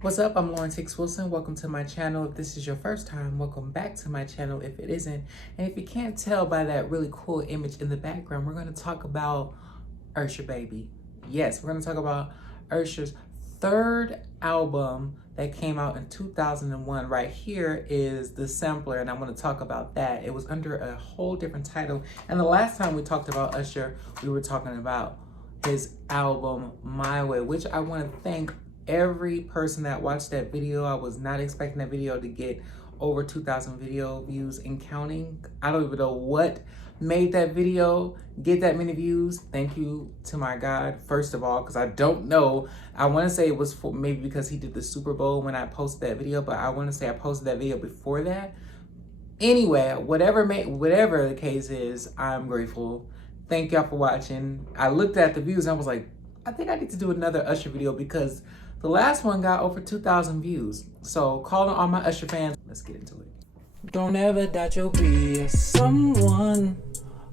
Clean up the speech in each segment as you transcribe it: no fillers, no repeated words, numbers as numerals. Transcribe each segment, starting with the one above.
What's up? I'm Lauren Hicks Wilson. Welcome to my channel. If this is your first time, welcome back to my channel if it isn't. And if you can't tell by that really cool image in the background, we're going to talk about Usher, baby. Yes, we're going to talk about Usher's third album that came out in 2001. Right here is the sampler, and I'm going to talk about that. It was under a whole different title. And the last time we talked about Usher, we were talking about his album, My Way, which I want to thank every person that watched that video. I was not expecting that video to get over 2,000 video views and counting. I don't even know what made that video get that many views. Thank you to my God, first of all, because I don't know. I want to say it was for maybe because he did the Super Bowl when I posted that video, but I want to say I posted that video before that. Anyway, whatever the case is, I'm grateful. Thank y'all for watching. I looked at the views and I was like, I think I need to do another Usher video because the last one got over 2,000 views. So calling all my Usher fans, let's get into it. Don't ever doubt you'll be someone.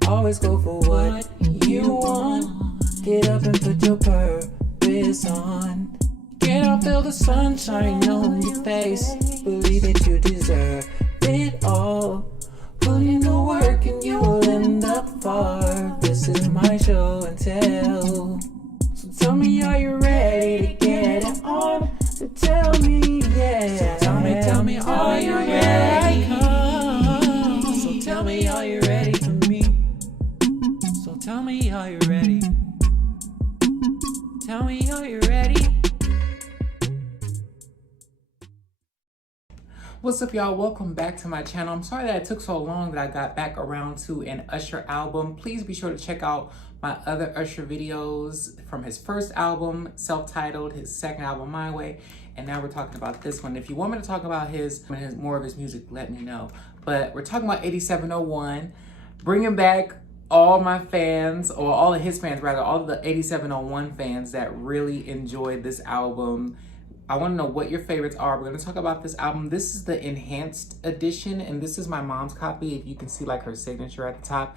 Always go for what you want. Get up and put your purpose on. Get up, feel the sunshine on your face. Believe that you deserve it all. Put in the work and you will end up far. This is my show and tell. So tell me, are you ready to get it on? So tell me, yeah. So tell me, are you ready? So tell me, are you ready for me? So tell me, are you ready? Tell me, are you ready? What's up, y'all? Welcome back to my channel. I'm sorry that it took so long that I got back around to an Usher album. Please be sure to check out my other Usher videos from his first album, self-titled, his second album, My Way, and now we're talking about this one. If you want me to talk about more of his music, let me know. But we're talking about 8701, bringing back all my fans, or all of his fans rather, all of the 8701 fans that really enjoyed this album. I want to know what your favorites are. We're going to talk about this album. This is the enhanced edition, and this is my mom's copy. If you can see like her signature at the top.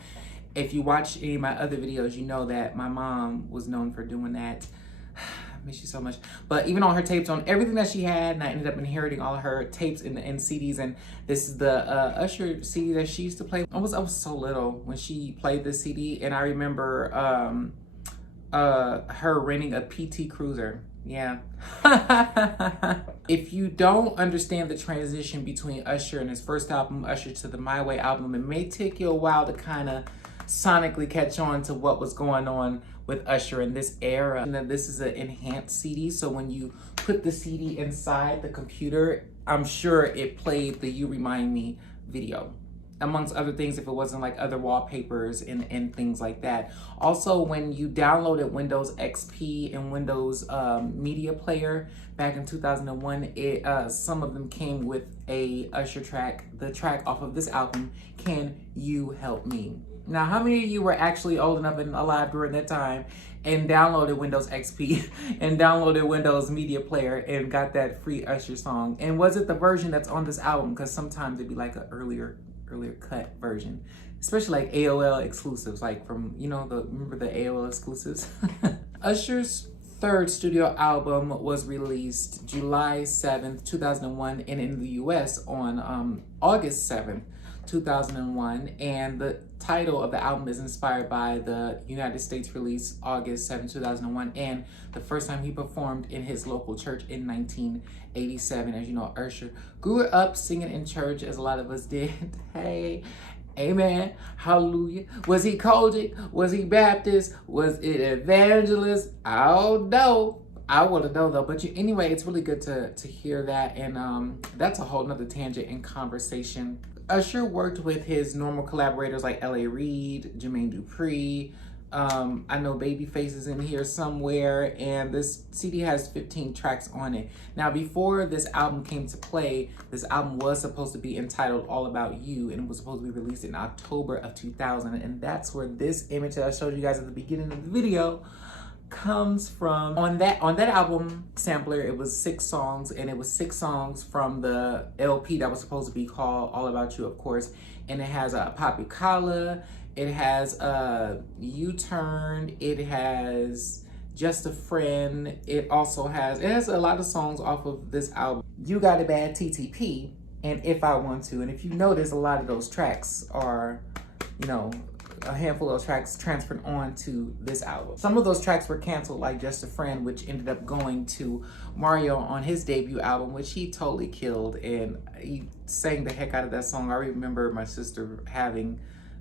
If you watch any of my other videos, you know that my mom was known for doing that. I miss you so much. But even on her tapes, on everything that she had, and I ended up inheriting all of her tapes and CDs. And this is the Usher CD that she used to play. I was so little when she played this CD, and I remember her renting a PT Cruiser. Yeah. If you don't understand the transition between Usher and his first album, Usher, to the My Way album, it may take you a while to kind of sonically catch on to what was going on with Usher in this era. And then this is an enhanced CD, so when you put the CD inside the computer, I'm sure it played the You Remind Me video, amongst other things, if it wasn't like other wallpapers and things like that. Also, when you downloaded Windows XP and Windows Media Player back in 2001, some of them came with a Usher track, the track off of this album, Can You Help Me? Now, how many of you were actually old enough and alive during that time and downloaded Windows XP and downloaded Windows Media Player and got that free Usher song? And was it the version that's on this album? Because sometimes it'd be like an earlier cut version, especially like AOL exclusives, like from, you know, remember the AOL exclusives? Usher's third studio album was released July 7th, 2001, and in the US on August 7th, 2001, and the title of the album is inspired by the United States release August 7th, 2001, and the first time he performed in his local church in 1987. As you know, Usher grew up singing in church, as a lot of us did. Hey, amen, hallelujah. Was he Kojic? Was he Baptist? Was it evangelist? I don't know. I want to know though. But anyway, it's really good to hear that, and that's a whole nother tangent in conversation. Usher worked with his normal collaborators like L.A. Reid, Jermaine Dupri. I know Babyface is in here somewhere, and this CD has 15 tracks on it. Now, before this album came to play, this album was supposed to be entitled All About You, and it was supposed to be released in October of 2000, and that's where this image that I showed you guys at the beginning of the video comes from. On that album sampler, it was 6 songs, and it was 6 songs from the LP that was supposed to be called All About You, of course. And it has a Popicala, it has a U-Turn, it has Just a Friend. It has a lot of songs off of this album. You Got It Bad, TTP, and If I Want To. And if you notice, a lot of those tracks are, a handful of tracks transferred on to this album. Some of those tracks were canceled, like Just a Friend, which ended up going to Mario on his debut album, which he totally killed, and he sang the heck out of that song. I remember my sister having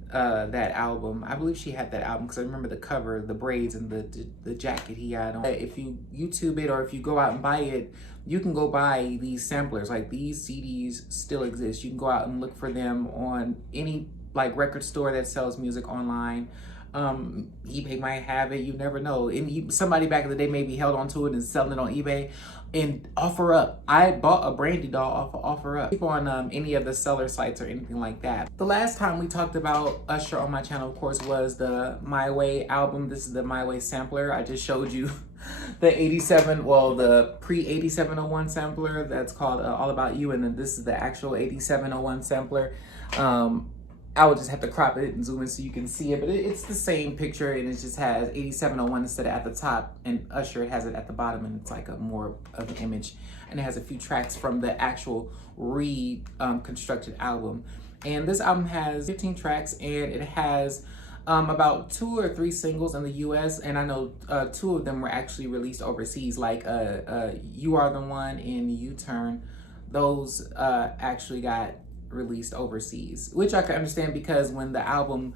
that album. I believe she had that album because I remember the cover, the braids, and the jacket he had on. If you YouTube it or if you go out and buy it, you can go buy these samplers. Like, these CDs still exist. You can go out and look for them on any record store that sells music online. eBay might have it, you never know. And somebody back in the day maybe held on to it and selling it on eBay. And OfferUp, I bought a Brandy doll off of OfferUp on any of the seller sites or anything like that. The last time we talked about Usher on my channel, of course, was the My Way album. This is the My Way sampler. I just showed you the the pre-8701 sampler that's called All About You, and then this is the actual 8701 sampler. I would just have to crop it and zoom in so you can see it, but it's the same picture, and it just has 8701 instead of at the top, and Usher has it at the bottom, and it's like a more of an image, and it has a few tracks from the actual reconstructed album. And this album has 15 tracks, and it has about 2 or 3 singles in the US, and I know 2 of them were actually released overseas, like You Are the One and U-Turn. Those actually got released overseas, which I can understand, because when the album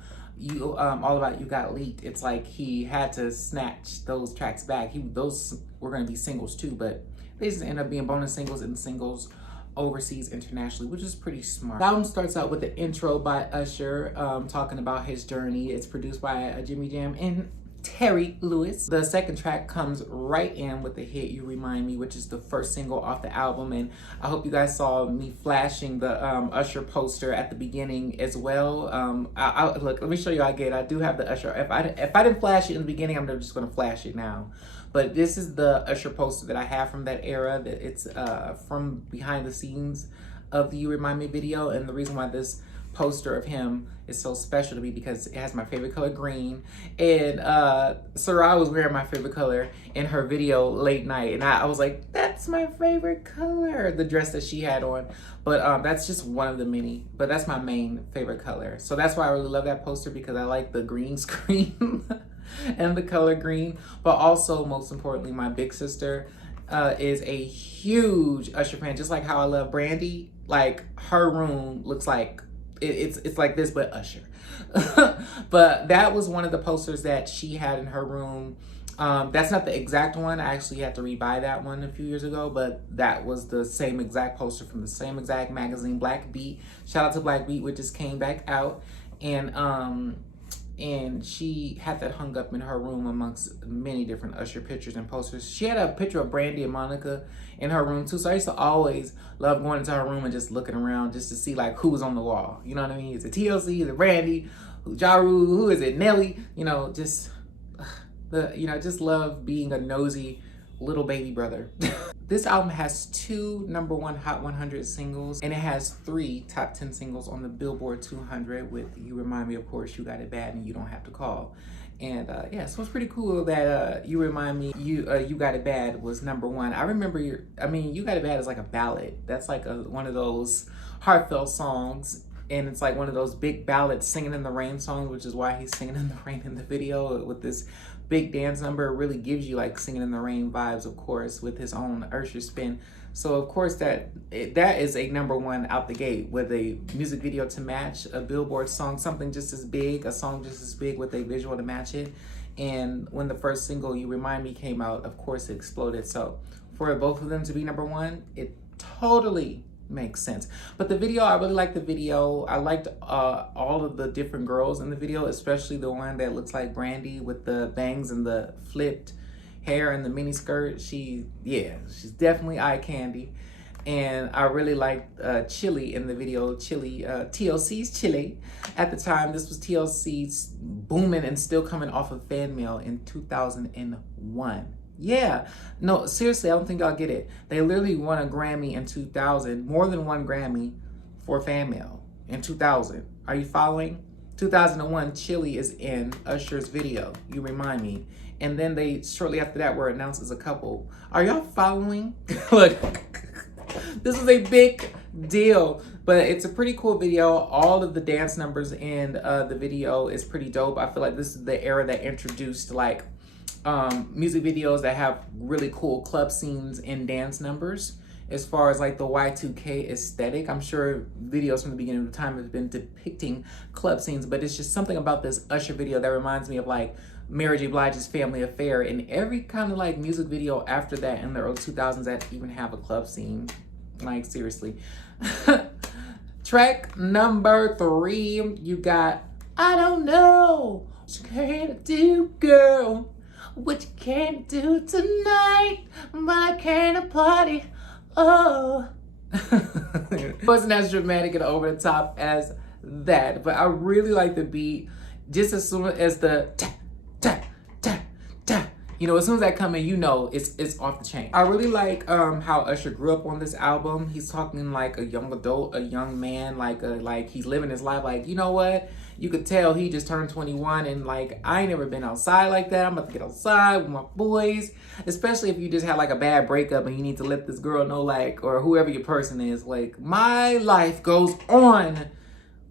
All About You got leaked, it's like he had to snatch those tracks back. Those were going to be singles too, but they just end up being bonus singles and singles overseas internationally, which is pretty smart. The album starts out with the intro by Usher talking about his journey. It's produced by Jimmy Jam and Terry Lewis. The second track comes right in with the hit You Remind Me, which is the first single off the album, and I hope you guys saw me flashing the Usher poster at the beginning as well. Look, let me show you again. I do have the Usher. If I didn't flash it in the beginning, I'm just going to flash it now. But this is the Usher poster that I have from that era. That it's from behind the scenes of the You Remind Me video, and the reason why this poster of him is so special to me because it has my favorite color, green, and Sarah was wearing my favorite color in her video Late Night, and I was like, that's my favorite color, the dress that she had on. But that's just one of the many, but that's my main favorite color. So that's why I really love that poster, because I like the green screen and the color green. But also, most importantly, my big sister is a huge Usher fan, just like how I love Brandy. Like, her room looks like it's like this, but Usher. But that was one of the posters that she had in her room. That's not the exact one. I actually had to rebuy that one a few years ago, but that was the same exact poster from the same exact magazine, Black Beat. Shout out to Black Beat, which just came back out. And she had that hung up in her room amongst many different Usher pictures and posters. She had a picture of Brandy and Monica in her room too. So I used to always love going into her room and just looking around just to see like who was on the wall. You know what I mean? Is it TLC? Is it Brandy? Ja Rule? Who is it? Nelly? Just love being a nosy little baby brother. This album has 2 #1 Hot 100 singles, and it has 3 top 10 singles on the Billboard 200 with You Remind Me, of course, You Got It Bad, and You Don't Have to Call. And yeah, so it's pretty cool that You Remind Me, You Got It Bad was #1. I remember You Got It Bad is like a ballad. That's like one of those heartfelt songs. And it's like one of those big ballads, Singing in the Rain songs, which is why he's singing in the rain in the video with this big dance number. It really gives you like Singing in the Rain vibes, of course, with his own Usher spin. So of course that is a #1 out the gate with a music video to match a Billboard song, something just as big, a song just as big with a visual to match it. And when the first single, You Remind Me, came out, of course it exploded. So for both of them to be #1, it totally makes sense. But the video, I really liked the video. I liked all of the different girls in the video, especially the one that looks like Brandy with the bangs and the flipped hair and the mini skirt. She's definitely eye candy. And I really liked Chili in the video. Chili, TLC's Chili. At the time, this was TLC's booming and still coming off of Fan Mail in 2001. Yeah, no, seriously, I don't think y'all get it. They literally won a Grammy in 2000, more than one Grammy for Fan Mail in 2000. Are you following? 2001, Chili is in Usher's video, You Remind Me. and then they shortly after that were announced as a couple. Are y'all following? Look, this is a big deal, but it's a pretty cool video. All of the dance numbers in the video is pretty dope. I feel like this is the era that introduced like music videos that have really cool club scenes and dance numbers. As far as like the Y2K aesthetic, I'm sure videos from the beginning of time have been depicting club scenes, but it's just something about this Usher video that reminds me of like Mary J. Blige's Family Affair, and every kind of like music video after that in the early 2000s that even have a club scene. Like, seriously. Track number 3, you got I Don't Know What You Can't Do, Girl, What You Can't Do Tonight, But I Can't Party. Oh. It wasn't as dramatic and over the top as that, but I really like the beat. Just as soon as the ta ta ta ta, you know, as soon as that come in, you know it's off the chain. I really like how Usher grew up on this album. He's talking like a young adult, a young man, like he's living his life. Like, you know what? You could tell he just turned 21 and like, I ain't never been outside like that. I'm about to get outside with my boys, especially if you just had like a bad breakup and you need to let this girl know, like, or whoever your person is, like, my life goes on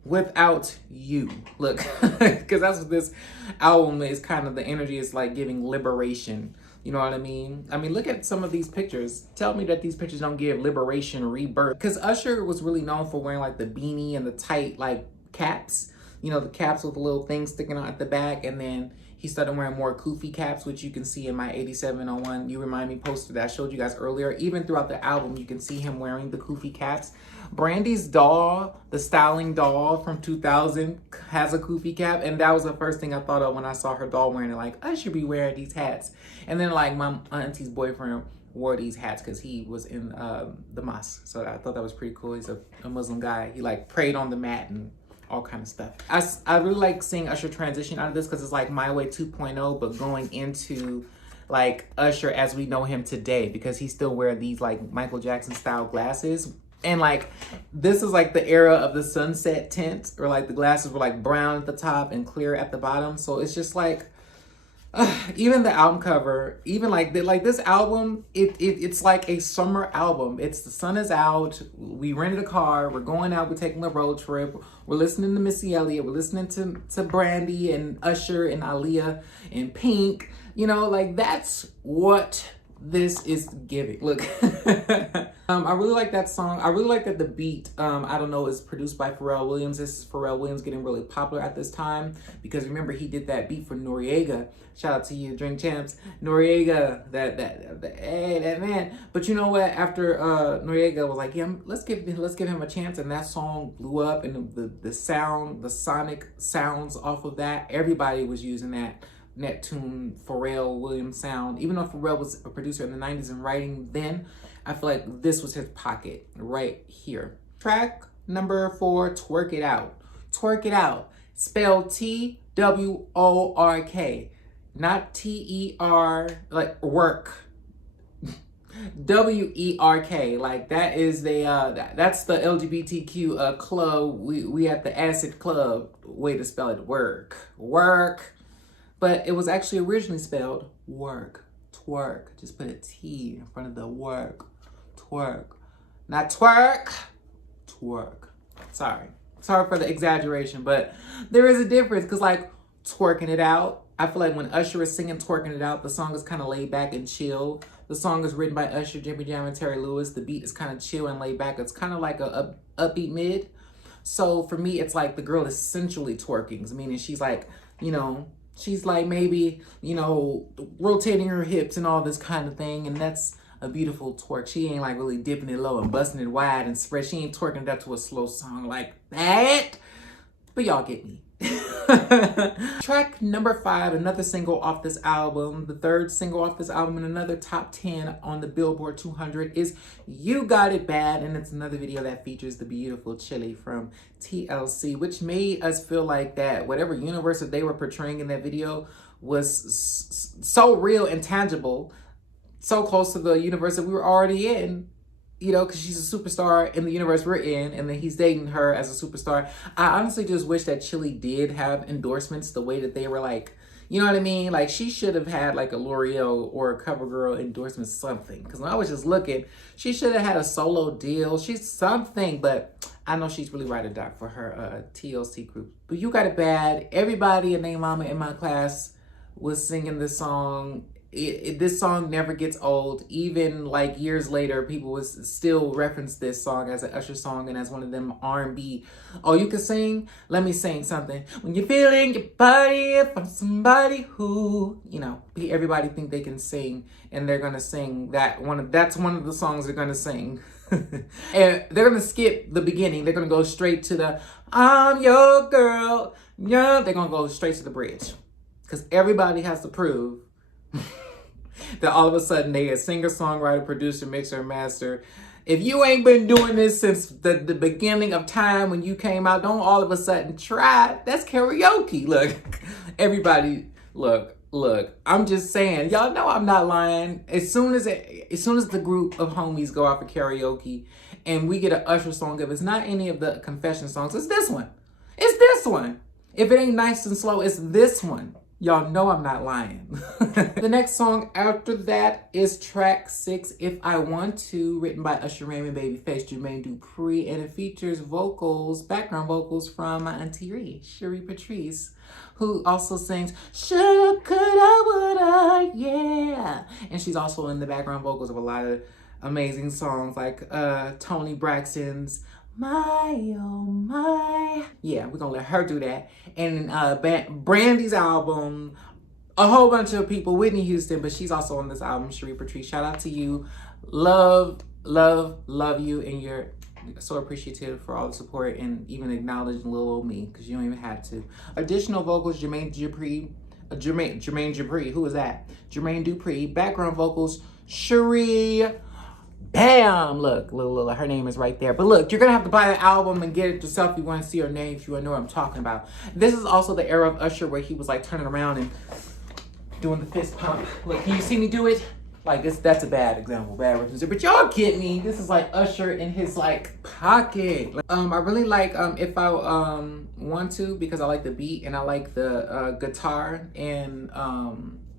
without you. Look, because that's what this album is, kind of the energy is like giving liberation. You know what I mean? I mean, look at some of these pictures. Tell me that these pictures don't give liberation, rebirth. Because Usher was really known for wearing like the beanie and the tight like caps. You know, the caps with the little things sticking out at the back. And then he started wearing more kufi caps, which you can see in my 8701 You Remind Me poster that I showed you guys earlier. Even throughout the album, you can see him wearing the kufi caps. Brandy's doll, the styling doll from 2000, has a kufi cap. And that was the first thing I thought of when I saw her doll wearing it. Like, I should be wearing these hats. And then like my auntie's boyfriend wore these hats because he was in the mosque. So I thought that was pretty cool. He's a Muslim guy. He like prayed on the mat and all kind of stuff. I really like seeing Usher transition out of this because it's like My Way 2.0, but going into like Usher as we know him today, because he still wear these like Michael Jackson style glasses. And like, this is like the era of the sunset tint, or like the glasses were like brown at the top and clear at the bottom. So it's just like, even the album cover, even like this album, it's like a summer album. It's the sun is out, we rented a car, we're going out, we're taking a road trip, we're listening to Missy Elliott, we're listening to Brandy and Usher and Aaliyah and Pink. You know, like that's what this is giving. Look. I really like that song. I really like that the beat, I Don't Know, is produced by Pharrell Williams. This is Pharrell Williams getting really popular at this time, because remember he did that beat for Noriega. Shout out to you, Drink Champs. Noriega, that man. But you know what? After Noriega was like, yeah, let's give him a chance, and that song blew up, and the sonic sounds off of that, everybody was using that Neptune Pharrell Williams sound. Even though Pharrell was a producer in the 90s and writing then, I feel like this was his pocket right here. Track number 4, Twerk It Out. Twerk It Out. Spelled T-W-O-R-K. Not T-E-R, like work. W-E-R-K. Like that is that's the LGBTQ club. We at the acid club. Way to spell it. Work. Work. But it was actually originally spelled work. Twerk. Just put a T in front of the work. Twerk. Not twerk. Twerk. Sorry for the exaggeration, but there is a difference, because like twerking it out, I feel like when Usher is singing Twerking It Out, the song is kind of laid back and chill. The song is written by Usher, Jimmy Jam, and Terry Lewis. The beat is kind of chill and laid back. It's kind of like a upbeat mid. So for me, it's like the girl is sensually twerking, meaning she's like, you know, she's like maybe, you know, rotating her hips and all this kind of thing. And that's a beautiful twerk. She ain't like really dipping it low and busting it wide and spread. She ain't twerking that to a slow song like that. But y'all get me. Track number 5, another single off this album. The third single off this album and another top 10 on the Billboard 200 is You Got It Bad. And it's another video that features the beautiful Chili from TLC, which made us feel like that whatever universe that they were portraying in that video was so real and tangible, so close to the universe that we were already in. You know, because she's a superstar in the universe we're in, and then he's dating her as a superstar. I honestly just wish that Chili did have endorsements the way that they were like, You know what I mean? Like, she should have had like a L'Oreal or a CoverGirl endorsement, something. Because when I was just looking, she should have had a solo deal. She's something, but I know she's really right or die for her TLC group. But You Got It Bad. Everybody and their mama in my class was singing this song. This song never gets old. Even like years later, people was still reference this song as an Usher song and as one of them R&B. Oh, you can sing? Let me sing something. When you're feeling your body from somebody who, you know, everybody think they can sing, and they're gonna sing that one. That's one of the songs they're gonna sing. And they're gonna skip the beginning. They're gonna go straight to the "I'm your girl." Yeah, they're gonna go straight to the bridge, because everybody has to prove that all of a sudden they a singer, songwriter, producer, mixer, master. If you ain't been doing this since the beginning of time when you came out, don't all of a sudden try. That's karaoke. Look, everybody, look. I'm just saying, y'all know I'm not lying. As soon as the group of homies go out for karaoke and we get an Usher song, if it's not any of the confession songs, it's this one. It's this one. If it ain't nice and slow, it's this one. Y'all know I'm not lying. The next song after that is track 6, If I Want To, written by Usher, Raymond, Babyface, Jermaine Dupri, and it features background vocals from my auntie Ree, Cherie Patrice, who also sings "Shoulda, Coulda, Woulda," yeah. And she's also in the background vocals of a lot of amazing songs like Toni Braxton's "My Oh My." Yeah, we're gonna let her do that. And Brandy's album, a whole bunch of people, Whitney Houston, but she's also on this album, Cherie Patrice. Shout out to you. Love you, and you're so appreciative for all the support and even acknowledging little old me, because you don't even have to. Additional vocals, Jermaine Dupri. Who is that? Jermaine Dupri. Background vocals, Cherie. Bam! Look, her name is right there. But look, you're gonna have to buy the album and get it yourself if you want to see her name, if you want to know what I'm talking about. This is also the era of Usher where he was like turning around and doing the fist pump. Look, can you see me do it? Like this, that's a bad example, bad reference. But y'all get me. This is like Usher in his like pocket. I really like If I Want To, because I like the beat and I like the guitar, and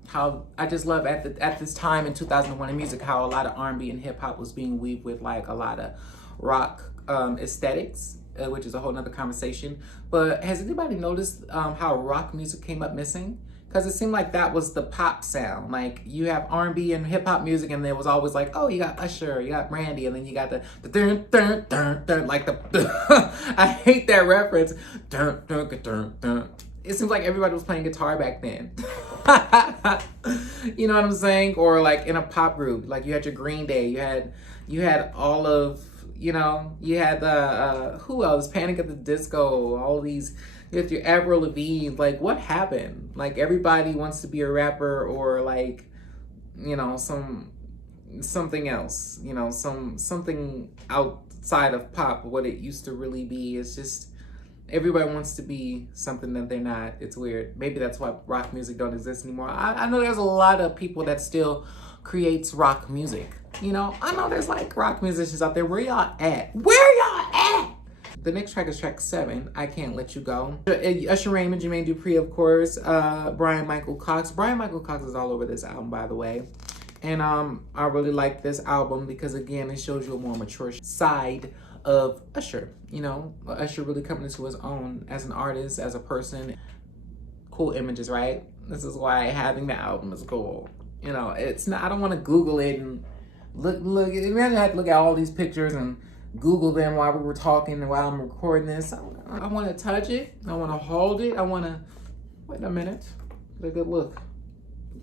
how I just love at this time in 2001 in music how a lot of R&B and hip hop was being weaved with like a lot of rock aesthetics, which is a whole nother conversation. But has anybody noticed how rock music came up missing? Because it seemed like that was the pop sound. Like you have R&B and hip hop music, and there was always like, oh, you got Usher, you got Brandy, and then you got the dun dun dun dun, like the I hate that reference. Dun dun dun dun. It seems like everybody was playing guitar back then. You know what I'm saying? Or like in a pop group, like you had your Green Day, you had all of, you know, you had the who else? Panic at the Disco, all these. You had your Avril Lavigne. Like what happened? Like everybody wants to be a rapper or like, you know, something else, you know, something outside of pop, what it used to really be. It's just everybody wants to be something that they're not. It's weird. Maybe that's why rock music don't exist anymore. I know there's a lot of people that still creates rock music. You know, I know there's like rock musicians out there. Where y'all at? Where y'all at? The next track is track 7, I Can't Let You Go. Usher Raymond, Jermaine Dupri, of course, Brian Michael Cox. Brian Michael Cox is all over this album, by the way. And I really like this album because, again, it shows you a more mature side of Usher. You know, Usher really coming into his own as an artist, as a person. Cool images, right? This is why having the album is cool. You know, it's not, I don't want to Google it and look, imagine I had to look at all these pictures and Google them while we were talking and while I'm recording this. I want to touch it. I want to hold it. I want to, wait a minute, get a good look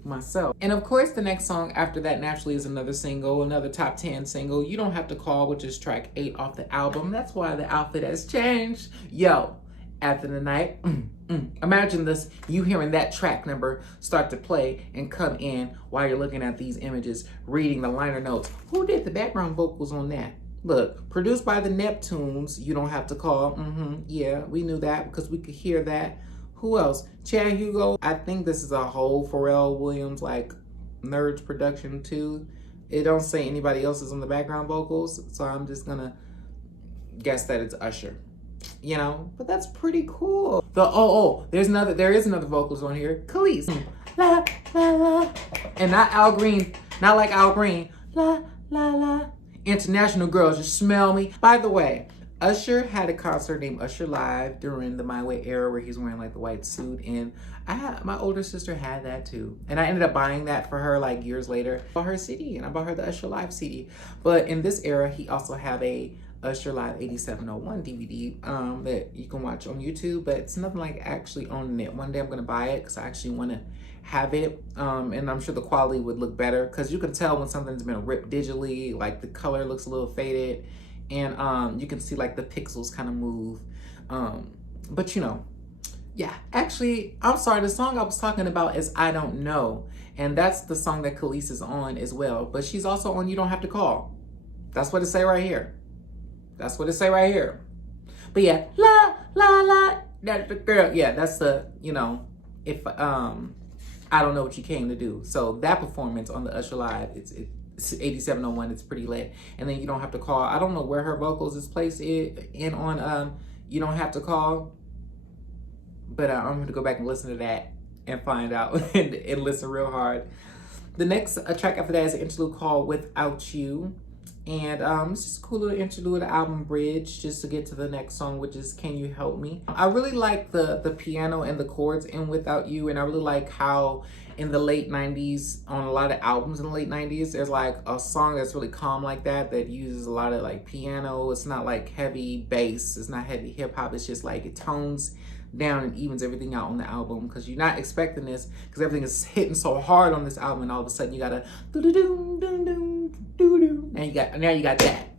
myself. And of course, the next song after that naturally is another single, another top 10 single, You Don't Have to Call, which is track 8 off the album. That's why the outfit has changed. Yo, after the night, imagine this, you hearing that track number start to play and come in while you're looking at these images, reading the liner notes. Who did the background vocals on that? Look, produced by the Neptunes, You Don't Have to Call. Yeah, we knew that because we could hear that. Who else? Chad Hugo. I think this is a whole Pharrell Williams, like, Nerds production too. It don't say anybody else is on the background vocals, so I'm just gonna guess that it's Usher. You know, but that's pretty cool. there is another vocals on here. Khalees. La la la. And not Al Green, not like Al Green. La la la. International Girls, Just Smell Me. By the way, Usher had a concert named Usher Live during the My Way era where he's wearing like the white suit, and my older sister had that too. And I ended up buying that for her like years later. I bought her a CD, and I bought her the Usher Live CD. But in this era, he also have a Usher Live 8701 DVD that you can watch on YouTube, but it's nothing like actually owning it. One day I'm gonna buy it because I actually want to have it, and I'm sure the quality would look better because you can tell when something's been ripped digitally, like the color looks a little faded, and you can see like the pixels kind of move, but you know, yeah. Actually, I'm sorry, the song I was talking about is I Don't Know, and that's the song that Khalees is on as well, but she's also on You Don't Have to Call. That's what it say right here. That's what it say right here. But yeah, la la la, that's the girl. Yeah, that's the, you know, if I don't know what you came to do. So that performance on the Usher Live, it's 8701. It's pretty lit. And then You Don't Have to Call. I don't know where her vocals is placed in on You Don't Have to Call, but I'm going to go back and listen to that and find out and listen real hard. The next track after that is an interlude called Without You. And it's just a cool little interlude, album bridge, just to get to the next song, which is Can You Help Me? I really like the piano and the chords in Without You, and I really like how in the late 90s, on a lot of albums in the late 90s, there's like a song that's really calm like that uses a lot of like piano. It's not like heavy bass, it's not heavy hip hop, it's just like it tones down and evens everything out on the album, because you're not expecting this because everything is hitting so hard on this album, and all of a sudden you got a now you got that.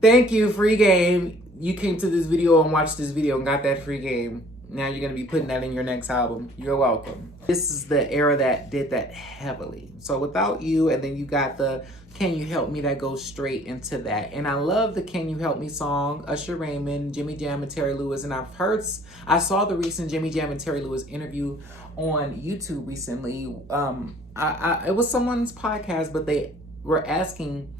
Thank you, free game. You came to this video and watched this video and got that free game. Now you're gonna be putting that in your next album. You're welcome. This is the era that did that heavily. So Without You, and then you got the Can You Help Me that goes straight into that. And I love the Can You Help Me song, Usher Raymond, Jimmy Jam, and Terry Lewis. And I saw the recent Jimmy Jam and Terry Lewis interview on YouTube recently. It was someone's podcast, but they were asking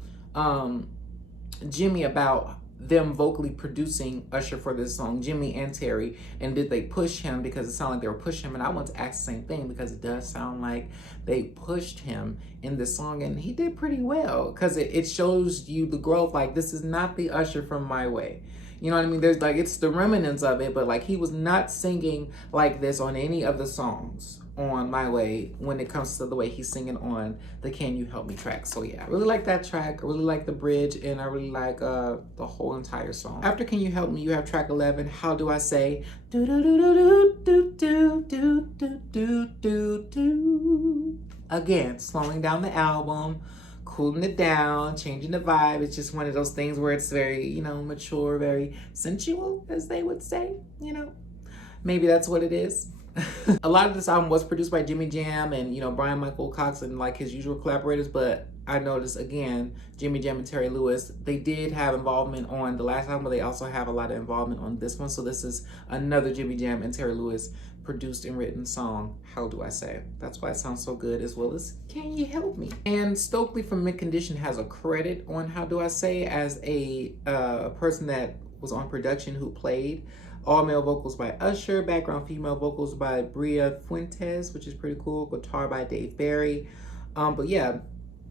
Jimmy about them vocally producing Usher for this song, Jimmy and Terry, and did they push him, because it sounded like they were pushing him. And I want to ask the same thing, because it does sound like they pushed him in this song, and he did pretty well, because it shows you the growth. Like, this is not the Usher from My Way. You know what I mean? There's like, it's the remnants of it, but like he was not singing like this on any of the songs on My Way when it comes to the way he's singing on the Can You Help Me track. So yeah, I really like that track. I really like the bridge, and I really like the whole entire song. After Can You Help Me, you have track 11, How Do I Say? Do do do do do do do do do do do. Again, slowing down the album, cooling it down, changing the vibe. It's just one of those things where it's very, you know, mature, very sensual, as they would say, you know. Maybe that's what it is. A lot of this album was produced by Jimmy Jam and, you know, Brian Michael Cox and like his usual collaborators, but I noticed again, Jimmy Jam and Terry Lewis, they did have involvement on the last album, but they also have a lot of involvement on this one. So this is another Jimmy Jam and Terry Lewis produced and written song, How Do I Say? That's why it sounds so good, as well as Can You Help Me? And Stokely from Mint Condition has a credit on How Do I Say as a person that was on production who played. All male vocals by Usher, background female vocals by Bria Fuentes, which is pretty cool, guitar by Dave Barry. But yeah,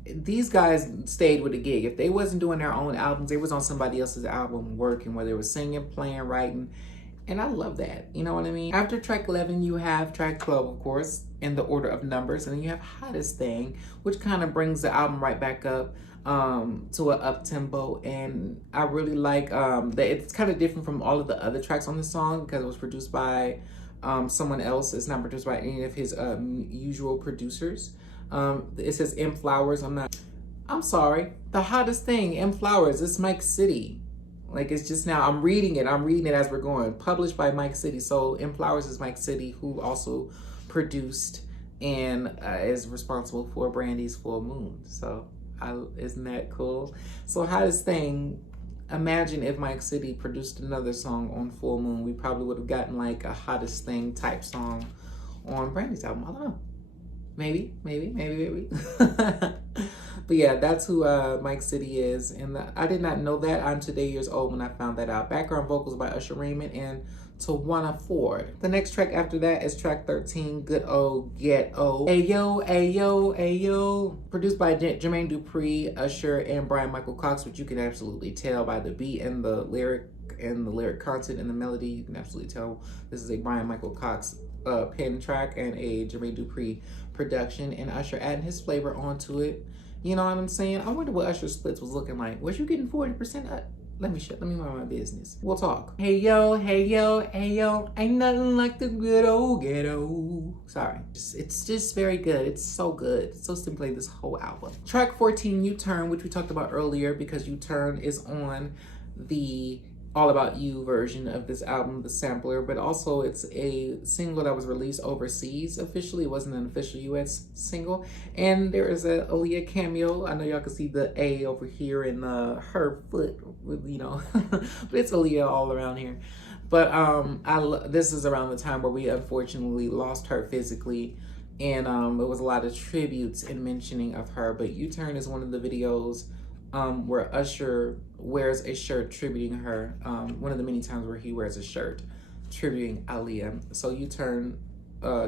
these guys stayed with the gig. If they wasn't doing their own albums, they was on somebody else's album working, where they were singing, playing, writing. And I love that, you know what I mean? After track 11, you have track 12, of course, in the order of numbers. And then you have Hottest Thing, which kind of brings the album right back up to an up tempo. And I really like that it's kind of different from all of the other tracks on the song, because it was produced by someone else. It's not produced by any of his usual producers. It says M Flowers. I'm sorry. The Hottest Thing, M Flowers, it's Mike City. Like, it's just now, I'm reading it as we're going. Published by Mike City. So M Flowers is Mike City, who also produced and is responsible for Brandy's Full Moon. So isn't that cool? So Hottest Thing, imagine if Mike City produced another song on Full Moon. We probably would have gotten like a Hottest Thing type song on Brandy's album. I don't know. Maybe. But yeah, that's who Mike City is. And I did not know that. I'm today years old when I found that out. Background vocals by Usher Raymond and Tawana Ford. The next track after that is track 13, Good Old Ghetto. Ayo, ayo, ayo. Produced by Jermaine Dupri, Usher, and Brian Michael Cox, which you can absolutely tell by the beat and the lyric content and the melody. You can absolutely tell this is a Brian Michael Cox pen track and a Jermaine Dupri production, and Usher adding his flavor onto it. You know what I'm saying? I wonder what Usher splits was looking like. Was you getting 40% up? Let me mind my business. We'll talk. Hey yo, ain't nothing like the good old ghetto. Sorry. It's just very good. It's so good. So simply this whole album. Track 14, U-Turn, which we talked about earlier because U-Turn is on the All About You version of this album, the sampler, but also it's a single that was released overseas officially. It wasn't an official US single. And there is a Aaliyah cameo. I know y'all can see the A over here in her foot, with, you know, but it's Aaliyah all around here. But this is around the time where we unfortunately lost her physically. And there was a lot of tributes and mentioning of her. But U-Turn is one of the videos where Usher wears a shirt tributing her. One of the many times where he wears a shirt tributing Aaliyah. So U-Turn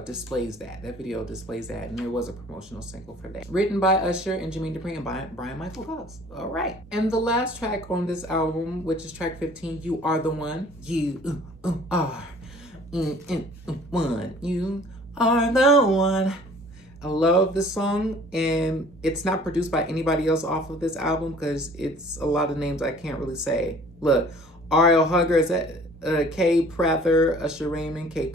displays that. That video displays that, and there was a promotional single for that. Written by Usher and Jermaine Dupri and Brian Michael Cox. All right. And the last track on this album, which is track 15, You Are the One. You are one. You are the one. I love this song, and it's not produced by anybody else off of this album because it's a lot of names I can't really say. Look, Ariel Hugger, is that Kay Prather, Usher Raymond, Kay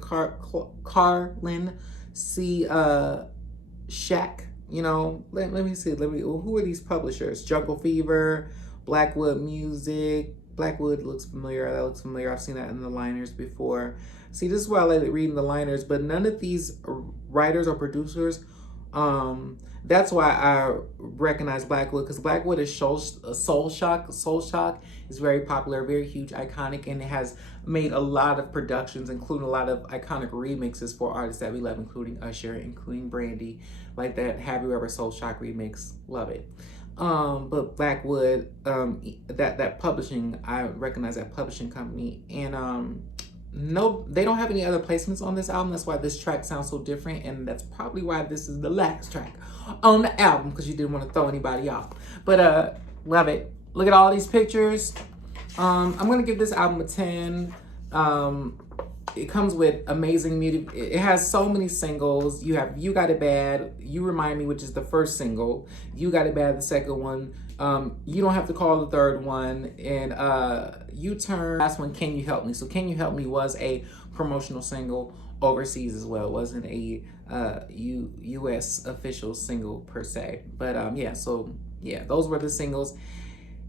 Carlin, C. Shaq. You know, let me see. Who are these publishers? Jungle Fever, Blackwood Music. Blackwood looks familiar. That looks familiar. I've seen that in the liners before. See, this is why I like reading the liners, but none of these writers or producers, that's why I recognize Blackwood, because Blackwood is Soul Shock. Soul Shock is very popular, very huge, iconic, and it has made a lot of productions, including a lot of iconic remixes for artists that we love, including Usher, including Brandy, like that Have You Ever Soul Shock remix. Love it. But Blackwood, that publishing, I recognize that publishing company, and no, they don't have any other placements on this album. That's why this track sounds so different, and that's probably why this is the last track on the album, because you didn't want to throw anybody off. But love it. Look at all these pictures. I'm gonna give this album a 10. It comes with amazing music. It has so many singles. You have You Got It Bad, You Remind Me, which is the first single. You Got It Bad, the second one. You Don't Have to Call, the third one. And U-Turn, last one, Can You Help Me? So Can You Help Me was a promotional single overseas as well. It wasn't a US official single per se. But yeah, so yeah, those were the singles.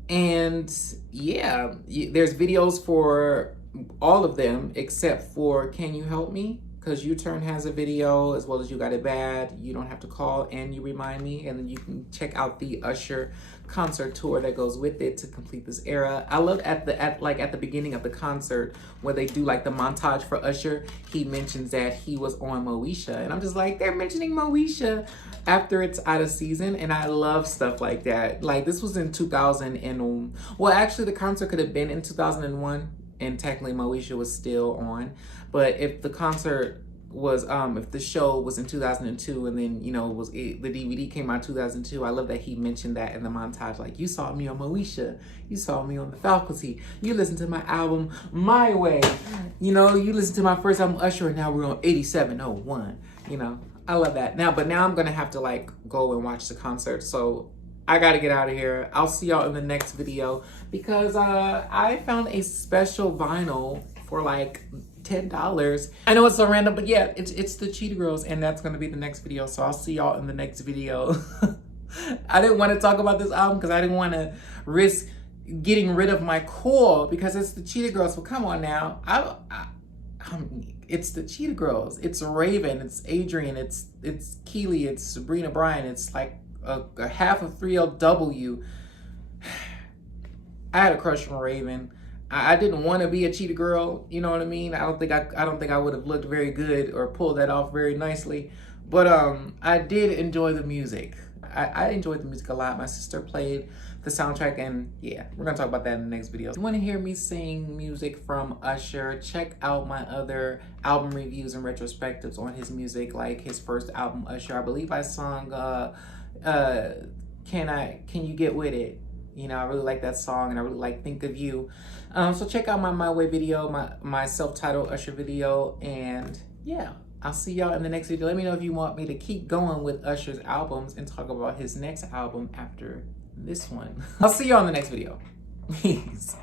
And yeah, there's videos for all of them except for Can You Help Me? Because U-Turn has a video, as well as You Got It Bad, You Don't Have to Call, and You Remind Me. And then you can check out the Usher concert tour that goes with it to complete this era. I love at the beginning of the concert where they do like the montage for Usher, he mentions that he was on Moesha. And I'm just like, they're mentioning Moesha after it's out of season, and I love stuff like that. Like, this was in 2000 and, well, actually the concert could have been in 2001, and technically Moesha was still on. But if the concert was, if the show was in 2002, and then, you know, the DVD came out in 2002, I love that he mentioned that in the montage. Like, you saw me on Moesha, you saw me on the faculty, you listened to my album My Way, you know, you listened to my first album Usher, and now we're on 8701, you know. I love that. But now I'm gonna have to like go and watch the concert, so I gotta get out of here. I'll see y'all in the next video, because I found a special vinyl for like $10. I know it's so random, but yeah, it's the Cheetah Girls, and that's gonna be the next video. So I'll see y'all in the next video. I didn't want to talk about this album because I didn't want to risk getting rid of my core, because it's the Cheetah Girls. So come on now, it's the Cheetah Girls. It's Raven, it's Adrian, it's Keely, it's Sabrina Bryan. It's like a half of 3LW. I had a crush on Raven. I didn't want to be a Cheetah Girl, you know what I mean? I don't think I would have looked very good or pulled that off very nicely. But I did enjoy the music. I enjoyed the music a lot. My sister played the soundtrack, and yeah, we're gonna talk about that in the next video. If you wanna hear me sing music from Usher, check out my other album reviews and retrospectives on his music, like his first album, Usher. I believe I sung Can You Get With It? You know, I really like that song, and I really like Think of You. So check out my Way video, my self-titled Usher video, and yeah, I'll see y'all in the next video. Let me know if you want me to keep going with Usher's albums and talk about his next album after this one. I'll see y'all in the next video. Peace.